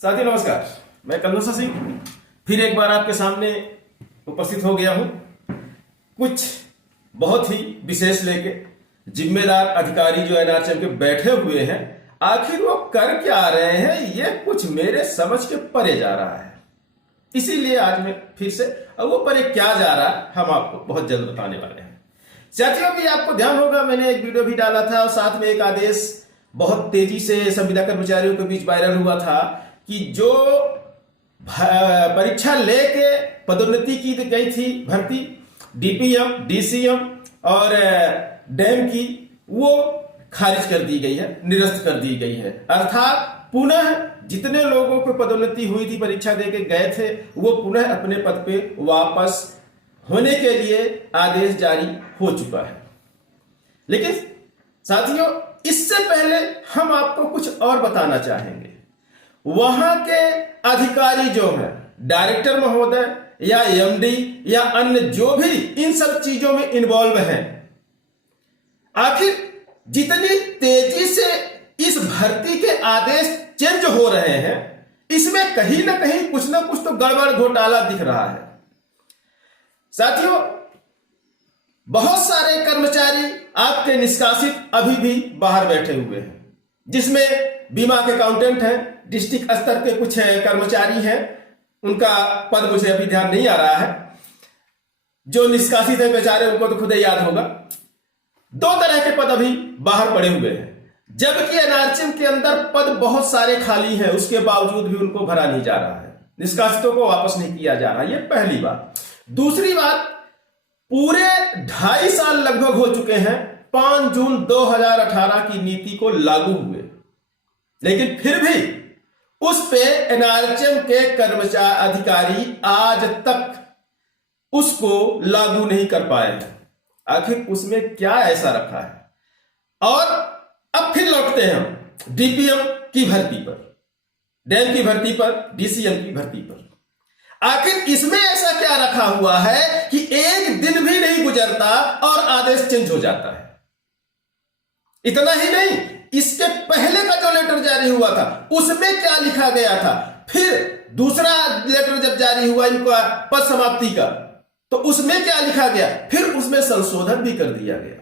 साथियों नमस्कार, मैं कमलेश्वर सिंह फिर एक बार आपके सामने उपस्थित हो गया हूं कुछ बहुत ही विशेष लेके। जिम्मेदार अधिकारी जो एनआरएचएम के बैठे हुए हैं, आखिर वो कर क्या रहे हैं, ये कुछ मेरे समझ के परे जा रहा है। इसीलिए आज मैं फिर से वो परे क्या जा रहा है हम आपको बहुत जल्द बताने वाले हैं। साथियों भी आपको ध्यान होगा, मैंने एक वीडियो भी डाला था और साथ में एक आदेश बहुत तेजी से संविदा कर्मचारियों के बीच वायरल हुआ था कि जो परीक्षा लेके पदोन्नति की गई थी, भर्ती डीपीएम, डीसीएम और डैम की, वो खारिज कर दी गई है, निरस्त कर दी गई है। अर्थात पुनः जितने लोगों को पदोन्नति हुई थी, परीक्षा देके गए थे, वो पुनः अपने पद पे वापस होने के लिए आदेश जारी हो चुका है। लेकिन साथियों, इससे पहले हम आपको कुछ और बताना चाहेंगे। वहां के अधिकारी जो है, डायरेक्टर महोदय या एमडी या अन्य जो भी इन सब चीजों में इन्वॉल्व हैं, आखिर जितनी तेजी से इस भर्ती के आदेश चेंज हो रहे हैं, इसमें कहीं ना कहीं कुछ ना कुछ तो गड़बड़ घोटाला दिख रहा है। साथियों, बहुत सारे कर्मचारी आपके निष्कासित अभी भी बाहर बैठे हुए हैं, जिसमें बीमा के अकाउंटेंट हैं, डिस्ट्रिक्ट स्तर के कुछ कर्मचारी हैं, उनका पद मुझे अभी ध्यान नहीं आ रहा है। जो निष्कासित है बेचारे, उनको तो खुद ही याद होगा। दो तरह के पद अभी बाहर पड़े हुए हैं, जबकि एनआरएचएम के अंदर पद बहुत सारे खाली हैं, उसके बावजूद भी उनको भरा नहीं जा रहा है, निष्कासितों को वापस नहीं किया जा रहा। ये पहली बात। दूसरी बात, पूरे 2.5 साल लगभग हो चुके हैं 5 जून 2018 की नीति को लागू हुए, लेकिन फिर भी उस पे एनआरएचएम के कर्मचारी अधिकारी आज तक उसको लागू नहीं कर पाए हैं। आखिर उसमें क्या ऐसा रखा है? और अब फिर लौटते हैं हम डीपीएम की भर्ती पर, डैम की भर्ती पर, डीसीएम की भर्ती पर। आखिर इसमें ऐसा क्या रखा हुआ है कि एक दिन भी नहीं गुजरता और आदेश चेंज हो जाता है? इतना ही नहीं, इसके पहले का जो लेटर जारी हुआ था, उसमें क्या लिखा गया था? फिर दूसरा लेटर जब जारी हुआ इनका पद समाप्ति का, तो उसमें क्या लिखा गया? फिर उसमें संशोधन भी कर दिया गया।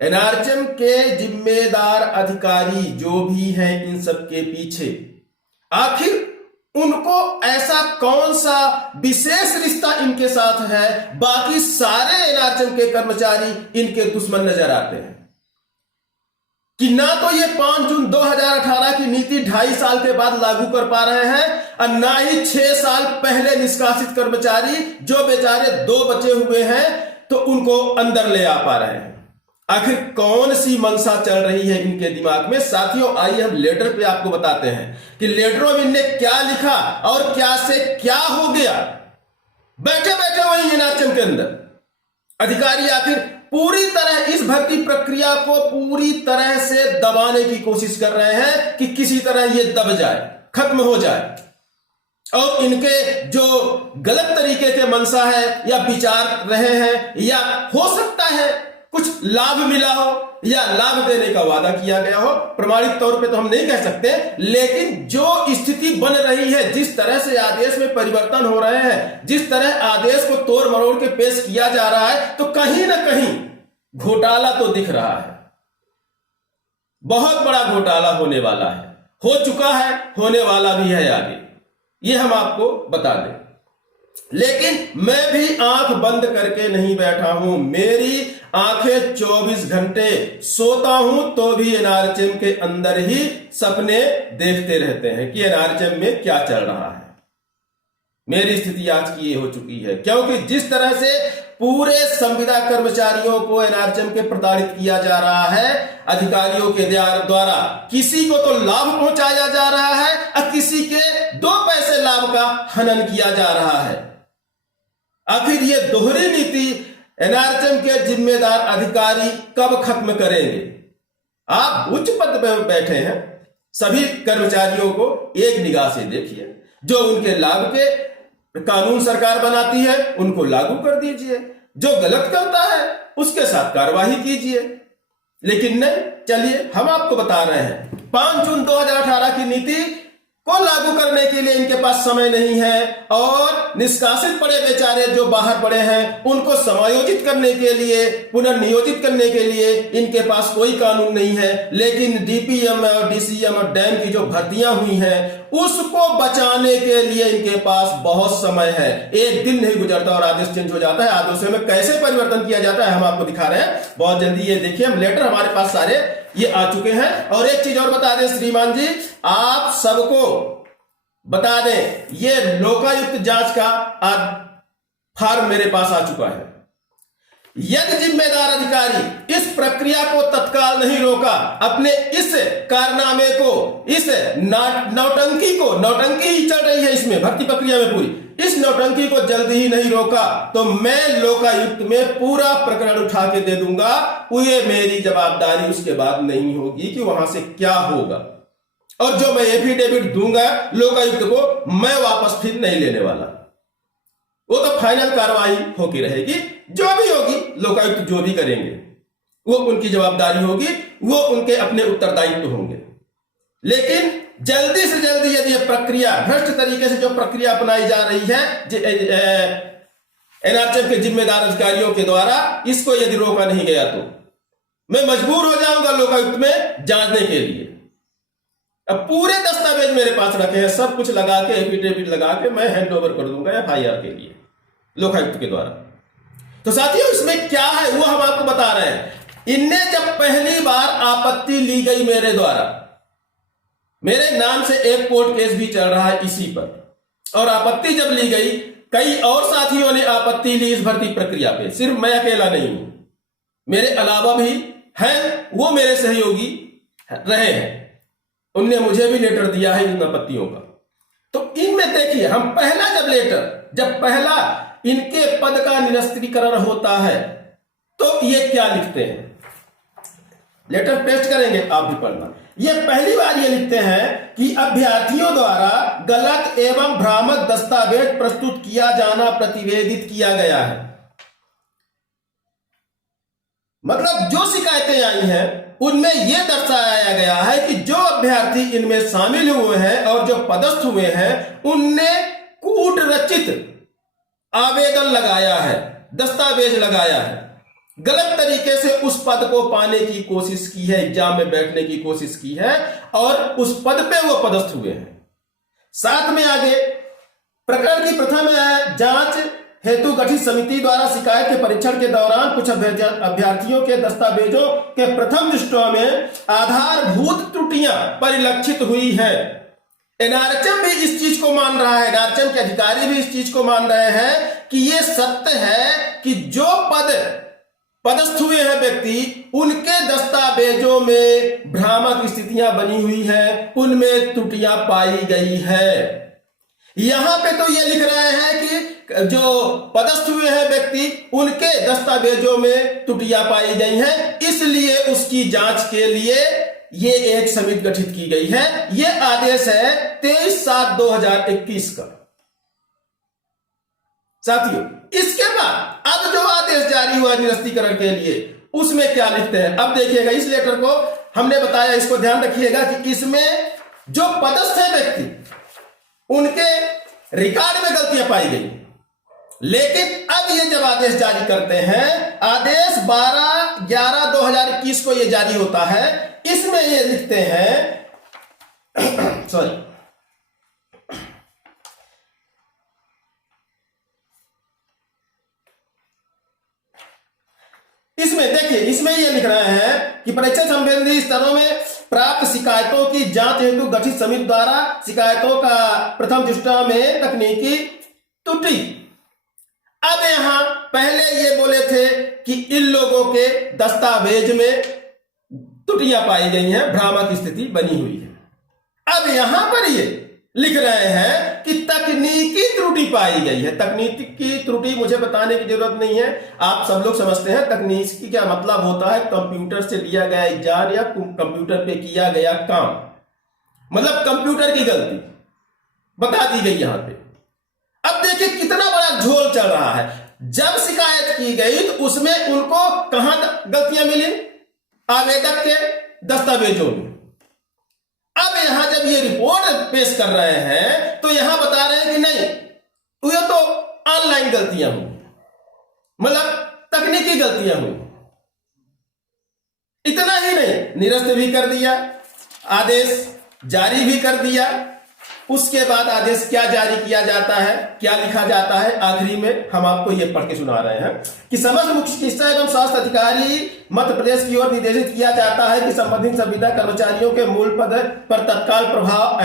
एनआरएचएम के जिम्मेदार अधिकारी जो भी हैं इन सब के पीछे, आखिर उनको ऐसा कौन सा विशेष रिश्ता इनके साथ है? बाकी सारे एनआरएचएम के कर्मचारी इनके दुश्मन नजर आते हैं कि ना तो ये 5 जून 2018 की नीति 2.5 साल के बाद लागू कर पा रहे हैं, और ना ही 6 साल पहले निष्कासित कर्मचारी जो बेचारे 2 बचे हुए हैं तो उनको अंदर ले आ पा रहे हैं। आखिर कौन सी मंशा चल रही है इनके दिमाग में? साथियों, आइए हम लेटर पे आपको बताते हैं कि लेटरों में इनने क्या लिखा और क्या से क्या हो गया। बैठे बैठे वही एनआरएचएम के अंदर अधिकारी आखिर पूरी तरह इस भर्ती प्रक्रिया को पूरी तरह से दबाने की कोशिश कर रहे हैं कि किसी तरह ये दब जाए, खत्म हो जाए, और इनके जो गलत तरीके के मंशा है या विचार रहे हैं, या हो सकता है कुछ लाभ मिला हो या लाभ देने का वादा किया गया हो, प्रमाणित तौर पे तो हम नहीं कह सकते, लेकिन जो स्थिति बन रही है, जिस तरह से आदेश में परिवर्तन हो रहे हैं, जिस तरह आदेश को तोड़ मरोड़ के पेश किया जा रहा है, तो कहीं ना कहीं घोटाला तो दिख रहा है। बहुत बड़ा घोटाला होने वाला है, हो चुका है, होने वाला भी है आगे, ये हम आपको बता दें। लेकिन मैं भी आंख बंद करके नहीं बैठा हूं, मेरी आंखें 24 घंटे सोता हूं तो भी एनआरएचएम के अंदर ही सपने देखते रहते हैं कि एनआरएचएम में क्या चल रहा है। मेरी स्थिति आज की ये हो चुकी है, क्योंकि जिस तरह से पूरे संविदा कर्मचारियों को एनआरएचएम के प्रताड़ित किया जा रहा है, अधिकारियों के द्वारा किसी को तो लाभ पहुंचाया जा रहा है और किसी के 2 पैसे लाभ का हनन किया जा रहा है। आखिर ये दोहरी नीति एनआरएचएम के जिम्मेदार अधिकारी कब खत्म करेंगे? आप उच्च पद पर बैठे हैं, सभी कर्मचारियों को एक निगाह से देखिए, जो उनके लाभ के कानून सरकार बनाती है उनको लागू कर दीजिए, जो गलत करता है उसके साथ कार्रवाई कीजिए। लेकिन नहीं, चलिए हम आपको बता रहे हैं 5 जून 2018 की नीति को लागू करने के लिए इनके पास समय नहीं है, और निष्कासित पड़े बेचारे जो बाहर पड़े हैं उनको समायोजित करने के लिए, पुनर्नियोजित करने के लिए इनके पास कोई कानून नहीं है। लेकिन डीपीएम और डीसीएम और डैम की जो भर्तियां हुई हैं उसको बचाने के लिए इनके पास बहुत समय है। एक दिन नहीं गुजरता और आदेश चेंज हो जाता है। आदेशों में कैसे परिवर्तन किया जाता है हम आपको दिखा रहे हैं बहुत जल्दी। ये देखिए, हम लेटर हमारे पास सारे ये आ चुके हैं। और एक चीज और बता दें श्रीमान जी, आप सबको बता दें, ये लोकायुक्त जांच का फॉर्म मेरे पास आ चुका है। यदि जिम्मेदार अधिकारी इस प्रक्रिया को तत्काल नहीं रोका, अपने इस कारनामे को, इस नौटंकी ही चल रही है इसमें भर्ती प्रक्रिया में पूरी, इस नौटंकी को जल्दी ही नहीं रोका तो मैं लोकायुक्त में पूरा प्रकरण उठा के दे दूंगा। ये मेरी जवाबदारी उसके बाद नहीं होगी कि वहां से क्या होगा, और जो मैं एफिडेविट दूंगा लोकायुक्त को मैं वापस फिर नहीं लेने वाला। वो तो फाइनल कार्रवाई होती रहेगी, जो भी होगी लोकायुक्त जो भी करेंगे वो उनकी जवाबदारी होगी, वो उनके अपने उत्तरदायित्व होंगे। लेकिन जल्दी से जल्दी यदि ये प्रक्रिया, भ्रष्ट तरीके से जो प्रक्रिया अपनाई जा रही है एनआरएचएम के जिम्मेदार अधिकारियों के द्वारा, इसको यदि रोका नहीं गया तो मैं मजबूर हो जाऊंगा लोकायुक्त में जांचने के लिए। अब पूरे दस्तावेज मेरे पास रखे हैं, सब कुछ लगा के, एफिडेविट लगा के मैं हैंड ओवर कर दूंगा एफआईआर के लिए लोकायुक्त के द्वारा। तो साथियों, इसमें क्या है वो हम आपको बता रहे हैं। इनने जब पहली बार आपत्ति ली गई मेरे द्वारा, मेरे नाम से एक कोर्ट केस भी चल रहा है इसी पर, और आपत्ति जब ली गई, कई और साथियों ने आपत्ति ली इस भर्ती प्रक्रिया पे, सिर्फ मैं अकेला नहीं हूं, मेरे अलावा भी हैं, वो मेरे सहयोगी रहे हैं, उनने मुझे भी लेटर दिया है इन आपत्तियों का। तो इनमें देखिए, हम पहला जब पहला इनके पद का निरस्तीकरण होता है तो ये क्या लिखते हैं, लेटर पेस्ट करेंगे, आप भी पढ़ना। ये पहली बार ये लिखते हैं कि अभ्यर्थियों द्वारा गलत एवं भ्रामक दस्तावेज प्रस्तुत किया जाना प्रतिवेदित किया गया है। मतलब जो शिकायतें आई हैं उनमें यह दर्शाया गया है कि जो अभ्यर्थी इनमें शामिल हुए हैं और जो पदस्थ हुए हैं उनने कूट रचित आवेदन लगाया है, दस्तावेज लगाया है, गलत तरीके से उस पद को पाने की कोशिश की है, एग्जाम में बैठने की कोशिश की है और उस पद पे वो पदस्थ हुए हैं। साथ में आगे प्रकरण की प्रथम जांच हेतु गठित समिति द्वारा शिकायत के परीक्षण के दौरान कुछ अभ्यर्थियों के दस्तावेजों के प्रथम दृष्टया में आधारभूत त्रुटियां परिलक्षित हुई है। एनआरएचएम भी इस चीज को मान रहा है, एनआरएचएम के अधिकारी भी इस चीज को मान रहे हैं कि यह सत्य है कि जो पदस्थ हुए हैं व्यक्ति, उनके दस्तावेजों में भ्रामक स्थितियां बनी हुई है, उनमें त्रुटियां पाई गई है। यहां पे तो ये लिख रहे हैं कि जो पदस्थ हुए हैं व्यक्ति, उनके दस्तावेजों में त्रुटियां पाई गई हैं, इसलिए उसकी जांच के लिए ये एक समिति गठित की गई है। ये आदेश है 23/7/2021 का। साथियों, इसके बाद अब जो आदेश जारी हुआ निरस्तीकरण के लिए, उसमें क्या लिखते हैं अब देखिएगा। इस लेटर को हमने बताया, इसको ध्यान रखिएगा कि इसमें जो पदस्थ है व्यक्ति, उनके रिकॉर्ड में गलतियां पाई गई। लेकिन अब ये जब आदेश जारी करते हैं, आदेश 12/11/2021 को ये जारी होता है, इसमें ये लिखते हैं सॉरी, इसमें देखिए, इसमें ये लिख रहे हैं कि परीक्षा संबंधी स्तरों में प्राप्त शिकायतों की जांच हेतु गठित समिति द्वारा शिकायतों का प्रथम दृष्टया में तकनीकी त्रुटि। अब यहां पहले ये बोले थे कि इन लोगों के दस्तावेज में त्रुटियां पाई गई हैं, भ्रामक स्थिति बनी हुई है। अब यहां पर ये लिख रहे हैं कि तकनीकी त्रुटि पाई गई है। तकनीकी त्रुटि मुझे बताने की जरूरत नहीं है, आप सब लोग समझते हैं तकनीकी क्या मतलब होता है। कंप्यूटर से लिया गया एग्जाम या कंप्यूटर पे किया गया काम, मतलब कंप्यूटर की गलती बता दी गई यहां पे। अब देखिए कितना बड़ा झोल चल रहा है। जब शिकायत की गई तो उसमें उनको कहां गलतियां मिली, आवेदक के दस्तावेजों में। अब यहां जब ये रिपोर्ट पेश कर रहे हैं तो यहां बता रहे हैं कि नहीं, ये तो ऑनलाइन गलतियां हुई, मतलब तकनीकी गलतियां हुई। इतना ही नहीं, निरस्त भी कर दिया, आदेश जारी भी कर दिया। उसके बाद आदेश क्या जारी किया जाता है, क्या लिखा जाता है, आखिरी में हम आपको ये पढ़ के सुना रहे हैं कि समस्त मुख्य चिकित्सा एवं स्वास्थ्य अधिकारी मध्य प्रदेश की ओर निर्देशित किया जाता है कि संबंधित संविदा कर्मचारियों के मूल पद पर तत्काल प्रभाव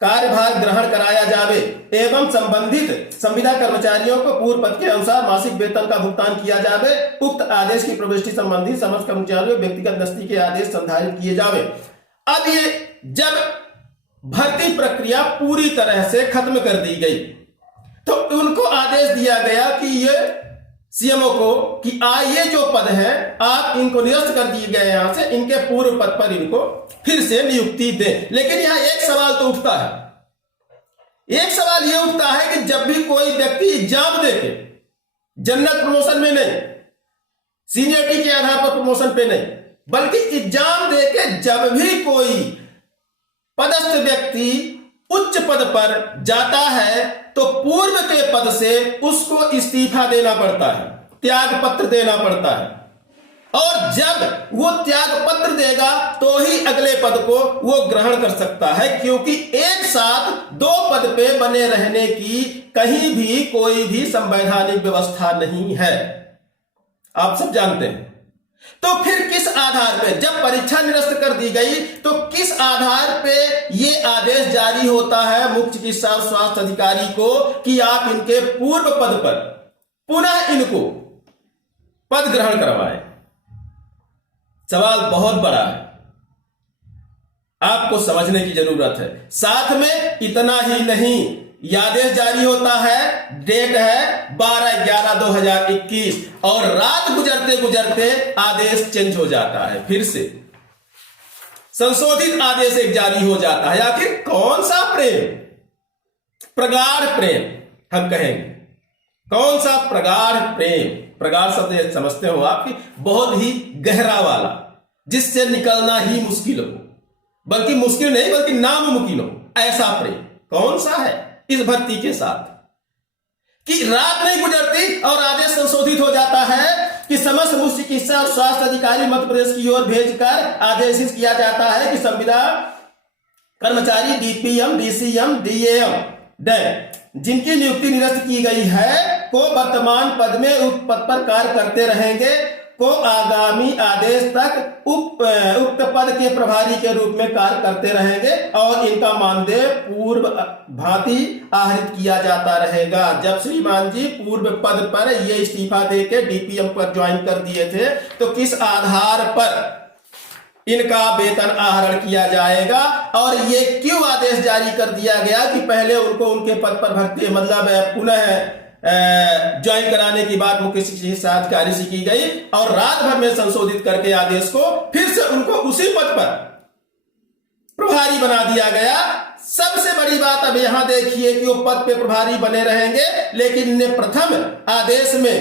कार्यभार ग्रहण कराया जावे एवं संबंधित संविदा कर्मचारियों को पूर्व पद के अनुसार मासिक वेतन का भुगतान किया जावे। उक्त आदेश की प्रविष्टि संबंधित समस्त कर्मचारियों व्यक्तिगत दस्ती के आदेश संधारित किए जावे। अब ये जब भर्ती प्रक्रिया पूरी तरह से खत्म कर दी गई तो उनको आदेश दिया गया कि ये सीएमओ को कि ये जो पद है आप इनको निरस्त कर दिए गए, यहां से इनके पूर्व पद पर इनको फिर से नियुक्ति दें। लेकिन यहां एक सवाल तो उठता है, एक सवाल यह उठता है कि जब भी कोई व्यक्ति एग्जाम देके जनरल प्रमोशन में नहीं, सीनियरिटी के आधार पर प्रमोशन पे नहीं, बल्कि एग्जाम देके जब भी कोई पदस्थ व्यक्ति उच्च पद पर जाता है तो पूर्व के पद से उसको इस्तीफा देना पड़ता है, त्याग पत्र देना पड़ता है। और जब वो त्याग पत्र देगा तो ही अगले पद को वो ग्रहण कर सकता है, क्योंकि एक साथ दो पद पे बने रहने की कहीं भी कोई भी संवैधानिक व्यवस्था नहीं है, आप सब जानते हैं। तो फिर किस आधार पे, जब परीक्षा निरस्त कर दी गई तो किस आधार पे ये आदेश जारी होता है मुख्य चिकित्सा और स्वास्थ्य अधिकारी को कि आप इनके पूर्व पद पर पुनः इनको पद ग्रहण करवाएं? सवाल बहुत बड़ा है, आपको समझने की जरूरत है। साथ में इतना ही नहीं, यह आदेश जारी होता है, डेट है 12/11/2021 और रात गुजरते गुजरते आदेश चेंज हो जाता है, फिर से संशोधित आदेश एक जारी हो जाता है। आखिर कौन सा प्रेम, प्रगाढ़ प्रेम हम कहेंगे, कौन सा प्रगाढ़ प्रेम? प्रगाढ़ शब्द समझते हो आपकी, बहुत ही गहरा वाला, जिससे निकलना ही मुश्किल हो, बल्कि मुश्किल नहीं बल्कि नामुमकिन हो, ऐसा प्रेम कौन सा है इस भर्ती के साथ कि रात नहीं गुजरती और आदेश संशोधित हो जाता है कि समस्त मुख्य चिकित्सा और स्वास्थ्य अधिकारी मध्य प्रदेश की ओर भेजकर आदेशित किया जाता है कि संविदा कर्मचारी डीपीएम, डीसीएम, डीएएम जिनकी नियुक्ति निरस्त की गई है को वर्तमान पद में उक्त पद पर कार्य करते रहेंगे को आगामी आदेश तक उक्त पद के प्रभारी के रूप में कार्य करते रहेंगे और इनका मानदेय पूर्व भांति आहरित किया जाता रहेगा। जब श्रीमान जी पूर्व पद पर ये इस्तीफा देके डीपीएम पर ज्वाइन कर दिए थे तो किस आधार पर इनका वेतन आहरण किया जाएगा और ये क्यों आदेश जारी कर दिया गया कि पहले उनको उनके पद पर भर्ती मतलब पुनः ज्वाइन कराने की बात मुख्य चिकित्सा अधिकारी से की गई और रात भर में संशोधित करके आदेश को फिर से उनको उसी पद पर प्रभारी बना दिया गया। सबसे बड़ी बात अब यहां देखिए कि वो पद पे प्रभारी बने रहेंगे, लेकिन ने प्रथम आदेश में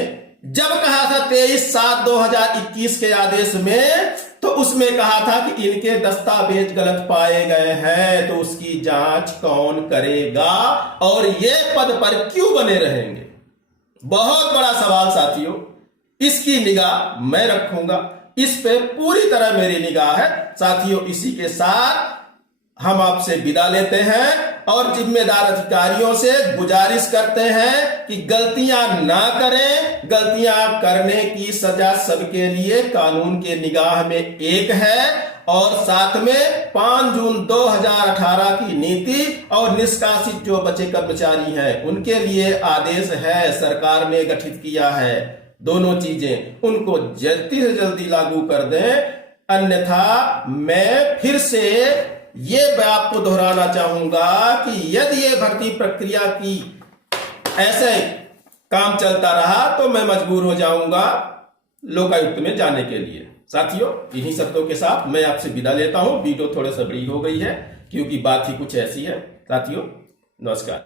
जब कहा था 23/7/2021 के आदेश में, तो उसमें कहा था कि इनके दस्तावेज गलत पाए गए हैं तो उसकी जांच कौन करेगा और ये पद पर क्यों बने रहेंगे। बहुत बड़ा सवाल साथियों, इसकी निगाह मैं रखूंगा, इस पे पूरी तरह मेरी निगाह है साथियों। इसी के साथ हम आपसे विदा लेते हैं और जिम्मेदार अधिकारियों से गुजारिश करते हैं कि गलतियां ना करें। गलतियां करने की सजा सबके लिए कानून के निगाह में एक है और साथ में 5 जून 2018 की नीति और निष्कासित जो बचे कर्मचारी हैं उनके लिए आदेश है, सरकार ने गठित किया है। दोनों चीजें उनको जल्दी से जल्दी लागू कर दें, अन्यथा मैं फिर से ये आपको दोहराना चाहूंगा कि यदि ये भर्ती प्रक्रिया की ऐसे काम चलता रहा तो मैं मजबूर हो जाऊंगा लोकायुक्त में जाने के लिए। साथियों, इन्हीं शब्दों के साथ मैं आपसे विदा लेता हूं। वीडियो थोड़ा सा बड़ी हो गई है क्योंकि बात ही कुछ ऐसी है। साथियों, नमस्कार।